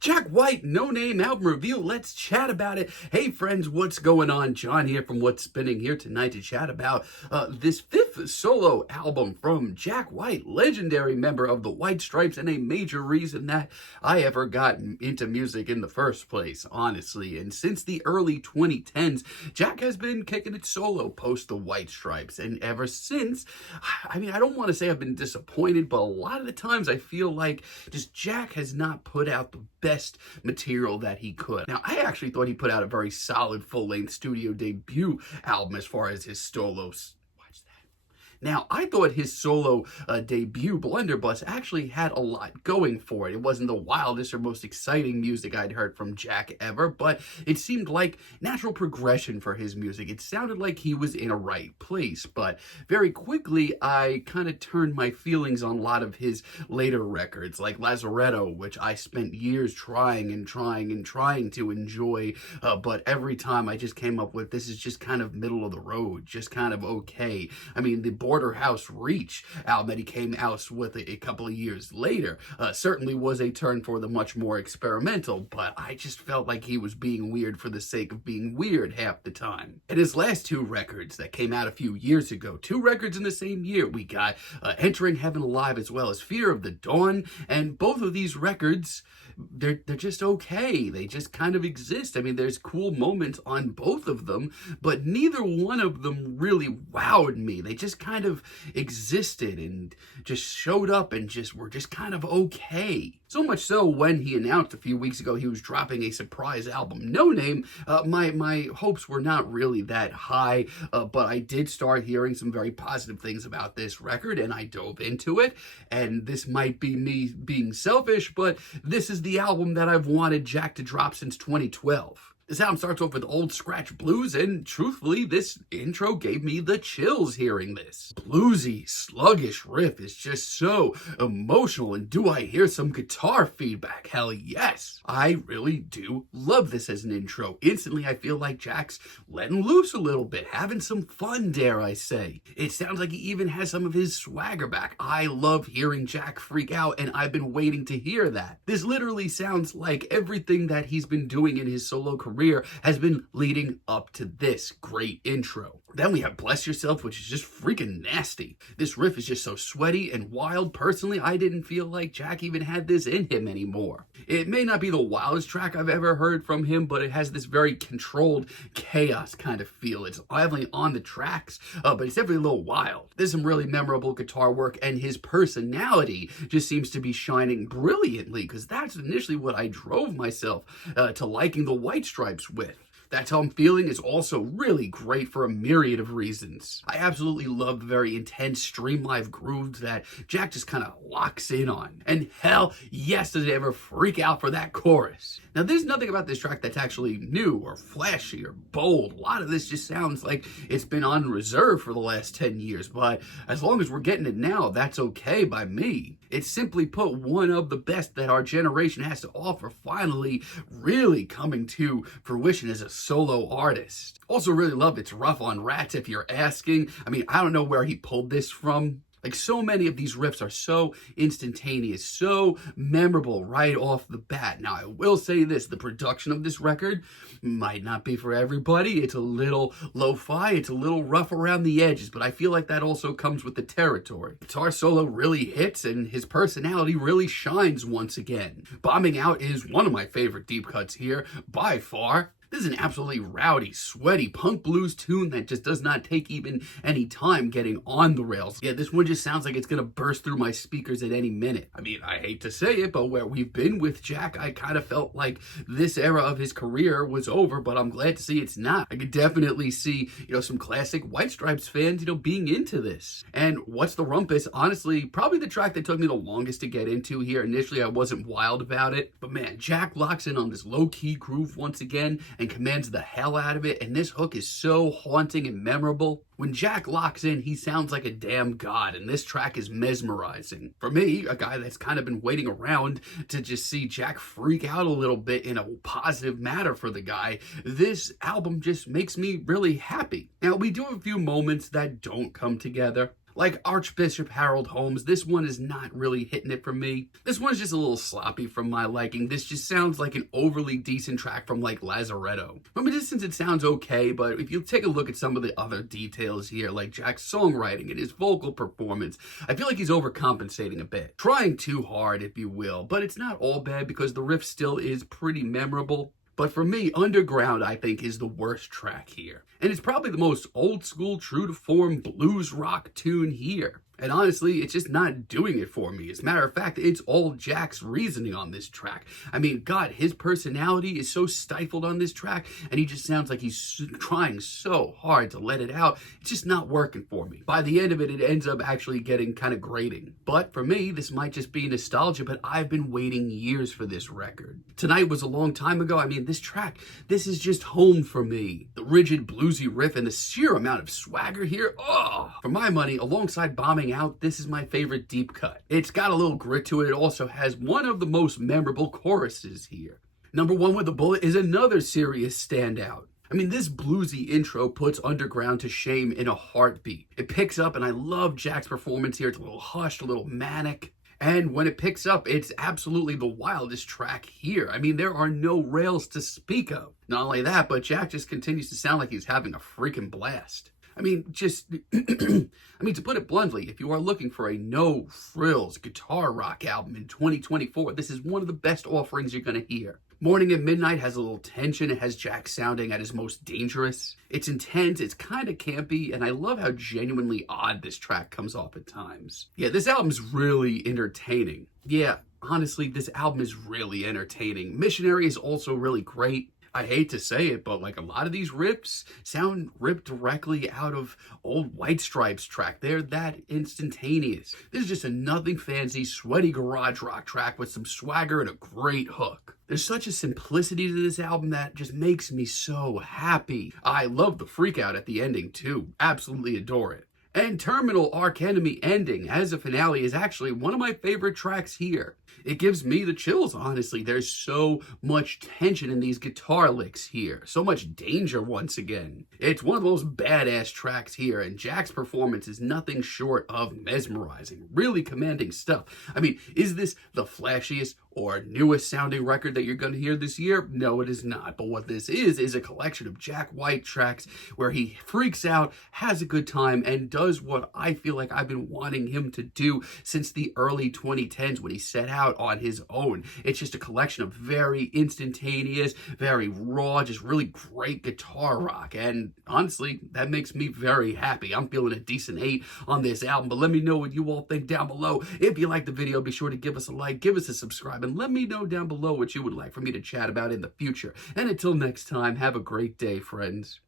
Jack White, No Name album review. Let's chat about it. Hey friends, what's going on? John here from What's Spinning here tonight to chat about this fifth solo album from Jack White, legendary member of the White Stripes and a major reason that I ever got into music in the first place, honestly. And since the early 2010s, Jack has been kicking it solo post the White Stripes. And ever since, I mean, I don't want to say I've been disappointed, but a lot of the times I feel like just Jack has not put out the best material that he could. Now, I actually thought he put out a very solid full-length studio debut album as far as his solos. Now, I thought his solo debut, Blunderbuss, actually had a lot going for it. It wasn't the wildest or most exciting music I'd heard from Jack ever, but it seemed like natural progression for his music. It sounded like he was in a right place, but very quickly, I kind of turned my feelings on a lot of his later records, like Lazaretto, which I spent years trying to enjoy, but every time I just came up with, this is just kind of middle of the road, just kind of okay. I mean, the Borderhouse Reach album that he came out with a couple of years later certainly was a turn for the much more experimental, but I just felt like he was being weird for the sake of being weird half the time. And his last two records that came out a few years ago, two records in the same year, we got Entering Heaven Alive as well as Fear of the Dawn, and both of these records, they're just okay. They just kind of exist. I mean, there's cool moments on both of them, but neither one of them really wowed me. They just kind of existed and just showed up and just were just kind of okay. So much so, when he announced a few weeks ago he was dropping a surprise album, No Name, my hopes were not really that high, but I did start hearing some very positive things about this record, and I dove into it, and this might be me being selfish, but this is the album that I've wanted Jack to drop since 2012. This album starts off with old scratch blues, and truthfully, this intro gave me the chills hearing this. Bluesy, sluggish riff is just so emotional, and do I hear some guitar feedback? Hell yes! I really do love this as an intro. Instantly, I feel like Jack's letting loose a little bit, having some fun, dare I say. It sounds like he even has some of his swagger back. I love hearing Jack freak out, and I've been waiting to hear that. This literally sounds like everything that he's been doing in his solo career has been leading up to this great intro. Then we have Bless Yourself, which is just freaking nasty. This riff is just so sweaty and wild. Personally, I didn't feel like Jack even had this in him anymore. It may not be the wildest track I've ever heard from him, but it has this very controlled chaos kind of feel. It's lively on the tracks, but it's definitely a little wild. There's some really memorable guitar work, and his personality just seems to be shining brilliantly, because that's initially what I drove myself to liking the White Stripes with. That's How I'm Feeling is also really great for a myriad of reasons. I absolutely love the very intense streamlined grooves that Jack just kind of locks in on. And hell yes, does it ever freak out for that chorus. Now, there's nothing about this track that's actually new or flashy or bold. A lot of this just sounds like it's been on reserve for the last 10 years, but as long as we're getting it now, that's okay by me. It's simply put one of the best that our generation has to offer, finally really coming to fruition as a solo artist. Also really love It's Rough on Rats, if you're asking. I mean, I don't know where he pulled this from. Like, so many of these riffs are so instantaneous, so memorable right off the bat. Now, I will say this, the production of this record might not be for everybody. It's a little lo-fi, it's a little rough around the edges, but I feel like that also comes with the territory. Guitar solo really hits, and his personality really shines once again. Bombing Out is one of my favorite deep cuts here, by far. This is an absolutely rowdy, sweaty punk blues tune that just does not take even any time getting on the rails. Yeah, this one just sounds like it's gonna burst through my speakers at any minute. I mean, I hate to say it, but where we've been with Jack, I kind of felt like this era of his career was over, but I'm glad to see it's not. I could definitely see, some classic White Stripes fans, being into this. And What's the Rumpus? Honestly, probably the track that took me the longest to get into here. Initially, I wasn't wild about it, but man, Jack locks in on this low-key groove once again, and commands the hell out of it, and this hook is so haunting and memorable. When Jack locks in, he sounds like a damn god, and this track is mesmerizing. For me, a guy that's kind of been waiting around to just see Jack freak out a little bit in a positive manner for the guy, this album just makes me really happy. Now, we do have a few moments that don't come together. Like Archbishop Harold Holmes, this one is not really hitting it for me. This one's just a little sloppy from my liking. This just sounds like an overly decent track from like Lazaretto. From a distance it sounds okay, but if you take a look at some of the other details here, like Jack's songwriting and his vocal performance, I feel like he's overcompensating a bit. Trying too hard, if you will, but it's not all bad because the riff still is pretty memorable. But for me, Underground, I think, is the worst track here. And it's probably the most old school, true to form blues rock tune here. And honestly, it's just not doing it for me. As a matter of fact, it's all Jack's reasoning on this track. I mean, God, his personality is so stifled on this track, and he just sounds like he's trying so hard to let it out. It's just not working for me. By the end of it, it ends up actually getting kind of grating. But for me, this might just be nostalgia, but I've been waiting years for this record. Tonight was a long time ago. I mean, this track, this is just home for me. The rigid, bluesy riff and the sheer amount of swagger here, oh! For my money, alongside Bombing Out, this is my favorite deep cut. It's got a little grit to it. It also has one of the most memorable choruses here. Number One with a Bullet is another serious standout. I mean, this bluesy intro puts Underground to shame in a heartbeat. It picks up, and I love Jack's performance here. It's a little hushed, a little manic. And when it picks up, it's absolutely the wildest track here. I mean, there are no rails to speak of. Not only that, but Jack just continues to sound like he's having a freaking blast. I mean, just, to put it bluntly, if you are looking for a no-frills guitar rock album in 2024, this is one of the best offerings you're going to hear. Morning and Midnight has a little tension. It has Jack sounding at his most dangerous. It's intense, it's kind of campy, and I love how genuinely odd this track comes off at times. Yeah, this album's really entertaining. Yeah, honestly, this album is really entertaining. Missionary is also really great. I hate to say it, but like a lot of these riffs sound ripped directly out of old White Stripes track. They're that instantaneous. This is just a nothing fancy, sweaty garage rock track with some swagger and a great hook. There's such a simplicity to this album that just makes me so happy. I love the freak out at the ending too. Absolutely adore it. And Terminal Archenemy ending as a finale is actually one of my favorite tracks here. It gives me the chills, honestly. There's so much tension in these guitar licks here. So much danger once again. It's one of those badass tracks here, and Jack's performance is nothing short of mesmerizing. Really commanding stuff. I mean, is this the flashiest or newest sounding record that you're going to hear this year? No, it is not. But what this is a collection of Jack White tracks where he freaks out, has a good time, and does what I feel like I've been wanting him to do since the early 2010s when he set out on his own. It's just a collection of very instantaneous, very raw, just really great guitar rock. And honestly, that makes me very happy. I'm feeling a decent 8 on this album. But let me know what you all think down below. If you like the video, be sure to give us a like, give us a subscribe, and let me know down below what you would like for me to chat about in the future. And until next time, have a great day, friends.